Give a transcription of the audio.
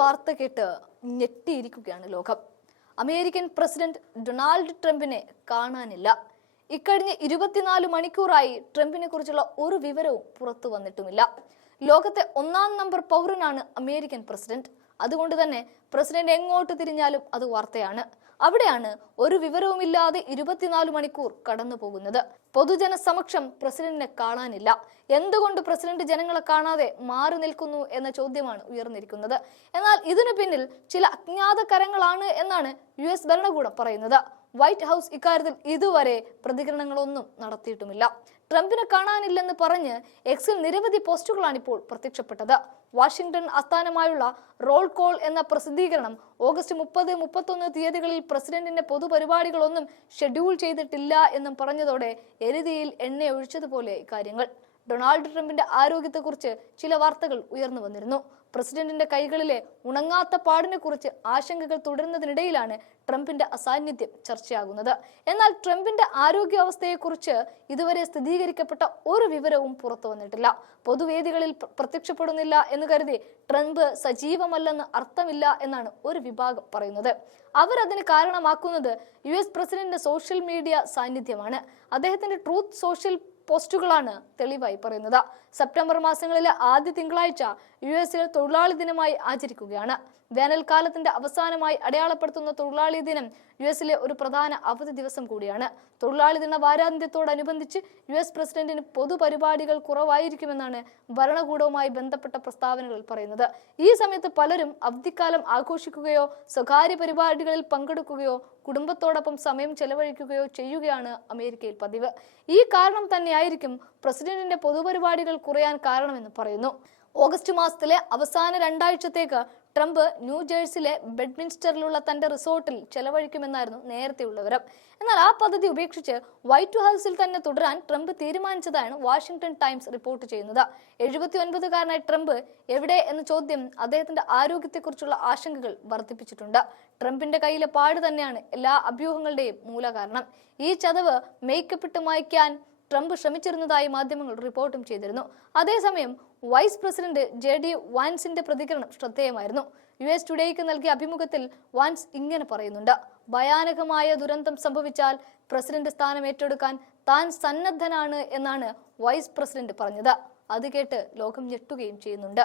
വാർത്ത കേട്ട് ഞെട്ടിയിരിക്കുകയാണ് ലോകം. അമേരിക്കൻ പ്രസിഡന്റ് ഡൊണാൾഡ് ട്രംപിനെ കാണാനില്ല. ഇക്കഴിഞ്ഞ 24 മണിക്കൂറായി ട്രംപിനെ കുറിച്ചുള്ള ഒരു വിവരവും പുറത്തു വന്നിട്ടുമില്ല. ലോകത്തെ 1-ാം നമ്പർ പൗരനാണ് അമേരിക്കൻ പ്രസിഡന്റ്. അതുകൊണ്ട് തന്നെ പ്രസിഡന്റ് എങ്ങോട്ട് തിരിഞ്ഞാലും അത് വാർത്തയാണ്. അവിടെയാണ് ഒരു വിവരവുമില്ലാതെ 24 മണിക്കൂർ കടന്നു പോകുന്നത്. പൊതുജന സമക്ഷം പ്രസിഡന്റിനെ കാണാനില്ല. എന്തുകൊണ്ട് പ്രസിഡന്റ് ജനങ്ങളെ കാണാതെ മാറി നിൽക്കുന്നു എന്ന ചോദ്യമാണ് ഉയർന്നിരിക്കുന്നത്. എന്നാൽ ഇതിനു പിന്നിൽ ചില അജ്ഞാത കരങ്ങളാണ് എന്നാണ് US ഭരണകൂടം പറയുന്നത്. വൈറ്റ് ഹൗസ് ഇക്കാര്യത്തിൽ ഇതുവരെ പ്രതികരണങ്ങളൊന്നും നടത്തിയിട്ടുമില്ല. ട്രംപിനെ കാണാനില്ലെന്ന് പറഞ്ഞ് എക്സിൽ നിരവധി പോസ്റ്റുകളാണ് ഇപ്പോൾ പ്രത്യക്ഷപ്പെട്ടത്. വാഷിംഗ്ടൺ ആസ്ഥാനമായുള്ള റോൾ കോൾ എന്ന പ്രസിദ്ധീകരണം ഓഗസ്റ്റ് 30, 31 തീയതികളിൽ പ്രസിഡന്റിന്റെ പൊതുപരിപാടികളൊന്നും ഷെഡ്യൂൾ ചെയ്തിട്ടില്ല എന്നും പറഞ്ഞതോടെ എരുതിയിൽ എണ്ണയൊഴിച്ചതുപോലെ കാര്യങ്ങൾ. ഡൊണാൾഡ് ട്രംപിന്റെ ആരോഗ്യത്തെക്കുറിച്ച് ചില വാർത്തകൾ ഉയർന്നു വന്നിരുന്നു. പ്രസിഡന്റിന്റെ കൈകളിലെ ഉണങ്ങാത്ത പാടിനെ കുറിച്ച് ആശങ്കകൾ തുടരുന്നതിനിടയിലാണ് ട്രംപിന്റെ അസാന്നിധ്യം ചർച്ചയാകുന്നത്. എന്നാൽ ട്രംപിന്റെ ആരോഗ്യാവസ്ഥയെക്കുറിച്ച് ഇതുവരെ സ്ഥിരീകരിക്കപ്പെട്ട ഒരു വിവരവും പുറത്തു വന്നിട്ടില്ല. പൊതുവേദികളിൽ പ്രത്യക്ഷപ്പെടുന്നില്ല എന്ന് കരുതി ട്രംപ് സജീവമല്ലെന്ന് അർത്ഥമില്ല എന്നാണ് ഒരു വിഭാഗം പറയുന്നത്. അവരതിന് കാരണമാക്കുന്നത് US പ്രസിഡന്റിന്റെ സോഷ്യൽ മീഡിയ സാന്നിധ്യമാണ്. അദ്ദേഹത്തിന്റെ ട്രൂത്ത് സോഷ്യൽ പോസ്റ്റുകളാണ് തെളിവായി പറയുന്നത്. സെപ്റ്റംബർ മാസങ്ങളിലെ ആദ്യ തിങ്കളാഴ്ച US തൊഴിലാളി ദിനമായി ആചരിക്കുകയാണ്. വേനൽക്കാലത്തിന്റെ അവസാനമായി അടയാളപ്പെടുത്തുന്ന തൊഴിലാളി ദിനം US ഒരു പ്രധാന അവധി ദിവസം കൂടിയാണ്. തൊഴിലാളി ദിന വാരാന്ത്യത്തോടനുബന്ധിച്ച് US പ്രസിഡന്റിന് പൊതുപരിപാടികൾ കുറവായിരിക്കുമെന്നാണ് ഭരണകൂടവുമായി ബന്ധപ്പെട്ട പ്രസ്താവനകളിൽ പറയുന്നത്. ഈ സമയത്ത് പലരും അവധിക്കാലം ആഘോഷിക്കുകയോ സ്വകാര്യ പരിപാടികളിൽ പങ്കെടുക്കുകയോ കുടുംബത്തോടൊപ്പം സമയം ചെലവഴിക്കുകയോ ചെയ്യുകയാണ് അമേരിക്കയിൽ പതിവ്. ഈ കാരണം തന്നെയായിരിക്കും പ്രസിഡന്റിന്റെ പൊതുപരിപാടികൾ കുറയാൻ കാരണമെന്ന് പറയുന്നു. ഓഗസ്റ്റ് മാസത്തിലെ അവസാന 2 ആഴ്ചത്തേക്ക് ട്രംപ് ന്യൂജേഴ്സിയിലെ ബെഡ്മിൻസ്റ്ററിലുള്ള തന്റെ റിസോർട്ടിൽ ചെലവഴിക്കുമെന്നായിരുന്നു നേരത്തെയുള്ള വിവരം. എന്നാൽ ആ പദ്ധതി ഉപേക്ഷിച്ച് വൈറ്റ് ഹൗസിൽ തന്നെ തുടരാൻ ട്രംപ് തീരുമാനിച്ചതാണ് വാഷിംഗ്ടൺ ടൈംസ് റിപ്പോർട്ട് ചെയ്യുന്നത്. 79-കാരനായ ട്രംപ് എവിടെ എന്ന ചോദ്യം അദ്ദേഹത്തിന്റെ ആരോഗ്യത്തെക്കുറിച്ചുള്ള ആശങ്കകൾ വർദ്ധിപ്പിച്ചിട്ടുണ്ട്. ട്രംപിന്റെ കയ്യിലെ പാട് തന്നെയാണ് എല്ലാ അഭ്യൂഹങ്ങളുടെയും മൂലകാരണം. ഈ ചതവ് മേക്കപ്പ് ഇട്ട് മായ്ക്കാൻ ട്രംപ് ശ്രമിച്ചിരുന്നതായി മാധ്യമങ്ങൾ റിപ്പോർട്ടും ചെയ്തിരുന്നു. അതേസമയം വൈസ് പ്രസിഡന്റ് JD വാൻസിന്റെ പ്രതികരണം ശ്രദ്ധേയമായിരുന്നു. US ടുഡേക്ക് നൽകിയ അഭിമുഖത്തിൽ വാൻസ് ഇങ്ങനെ പറയുന്നുണ്ട്: ഭയാനകമായ ദുരന്തം സംഭവിച്ചാൽ പ്രസിഡന്റ് സ്ഥാനം ഏറ്റെടുക്കാൻ താൻ സന്നദ്ധനാണ് എന്നാണ് വൈസ് പ്രസിഡന്റ് പറഞ്ഞത്. അത് കേട്ട് ലോകം ഞെട്ടുകയും ചെയ്യുന്നുണ്ട്.